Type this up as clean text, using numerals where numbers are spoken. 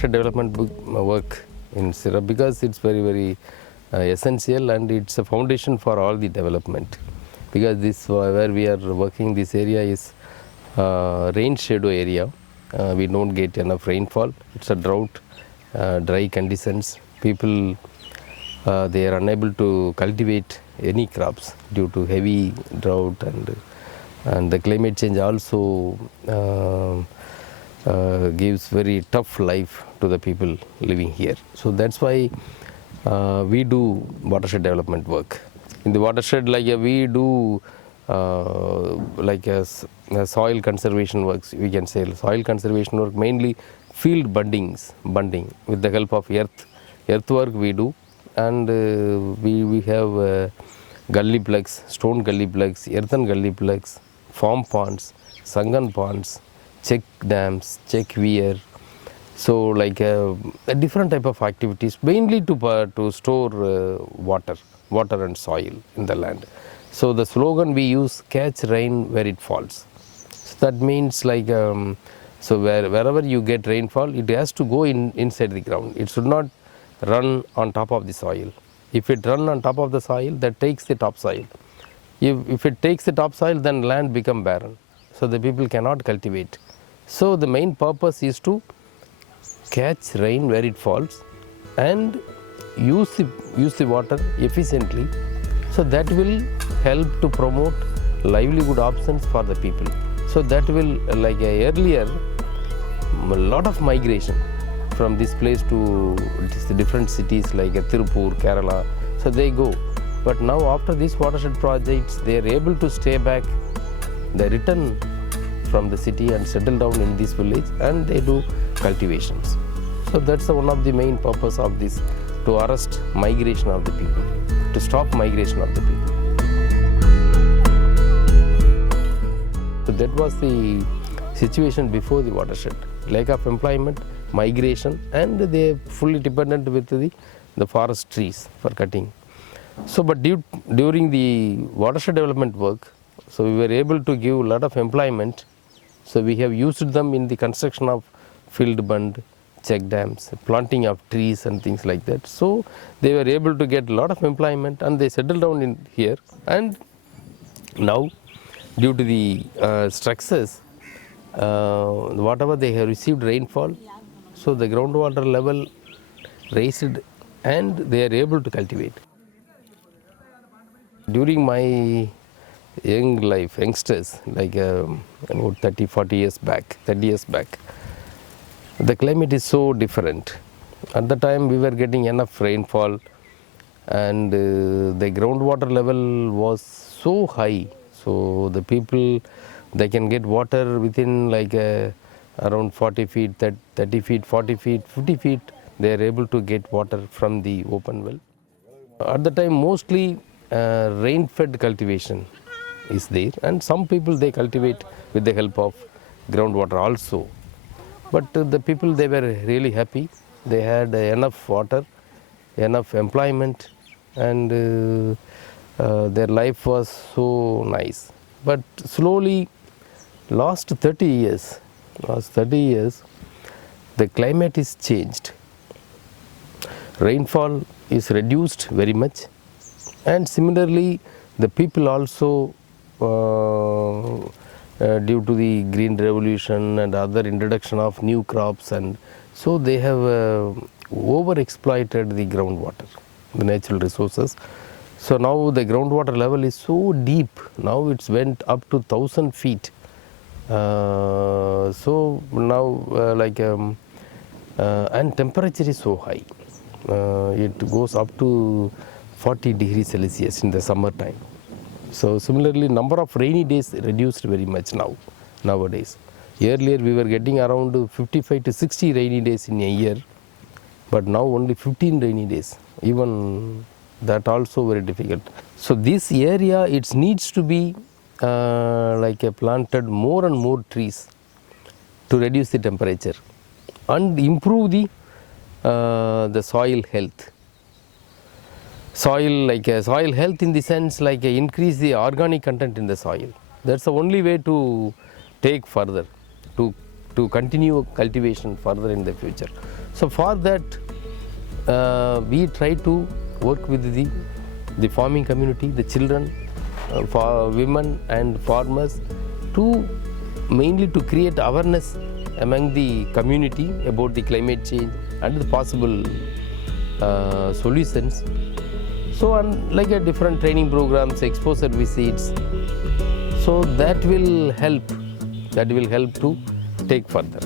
watershed development work in CIRHEP because it's very essential, and it's a foundation for all the development. Because this where we are working, this area is rain shadow area. We don't get enough rainfall. It's a drought, dry conditions. People they are unable to cultivate any crops due to heavy drought, and the climate change also gives very tough life to the people living here. So that's why we do watershed development work. In the watershed, like we do like a soil conservation works. We can say soil conservation work, mainly field bunding with the help of earthwork we do, and we have gully plugs, stone gully plugs, earthen gully plugs, farm ponds, sunken ponds, check dams, check weir. So like a different type of activities, mainly to store water and soil in the land. So the slogan we use, catch rain where it falls. So that means like so wherever you get rainfall, it has to go inside the ground. It should not run on top of the soil. If it run on top of the soil, that takes the topsoil. If it takes the topsoil, then land become barren. So the people cannot cultivate. So the main purpose is to catch rain where it falls and use the water efficiently. So that will help to promote livelihood options for the people. So that will, like earlier, a lot of migration from this place to different cities like Tirupur, Kerala. So they go. But now after these watershed projects, they are able to stay back. They return from the city and settle down in this village, and they do cultivations. So that's one of the main purpose of this, to arrest migration of the people, to stop migration of the people. So that was the situation before the watershed. Lack of employment, migration, and they are fully dependent with the forest trees for cutting. So but during the watershed development work, so we were able to give a lot of employment. So we have used them in the construction of field bund, check dams, planting of trees and things like that. So they were able to get a lot of employment, and they settled down in here. And now, due to the structures, whatever they have received rainfall, so the groundwater level raised, and they are able to cultivate. During my youngsters, like about 30 years back, the climate is so different. At the time we were getting enough rainfall, and the groundwater level was so high. So the people, they can get water within like around 40 feet, 30 feet, 40 feet, 50 feet. They are able to get water from the open well. At the time, mostly rain-fed cultivation is there, and some people they cultivate with the help of groundwater also. But the people, they were really happy. They had enough water, enough employment, and their life was so nice. But slowly, last 30 years, the climate is changed. Rainfall is reduced very much, and similarly, the people also, due to the green revolution and other introduction of new crops, and so they have over-exploited the groundwater, the natural resources. So now the groundwater level is so deep. Now it's went up to 1,000 feet. So now and temperature is so high. It goes up to 40 degrees Celsius in the summer time. So similarly, number of rainy days reduced very much nowadays. Earlier we were getting around 55 to 60 rainy days in a year, but now only 15 rainy days. Even that also very difficult. So this area, it needs to be planted more and more trees to reduce the temperature and improve the soil health. Soil health in the sense increase the organic content in the soil. That's the only way to take further, to to continue cultivation further in the future. So for that, we try to work with the farming community, the children, for women and farmers, to mainly to create awareness among the community about the climate change and the possible solutions. So like a different training programs, exposure visits, so that will help to take further.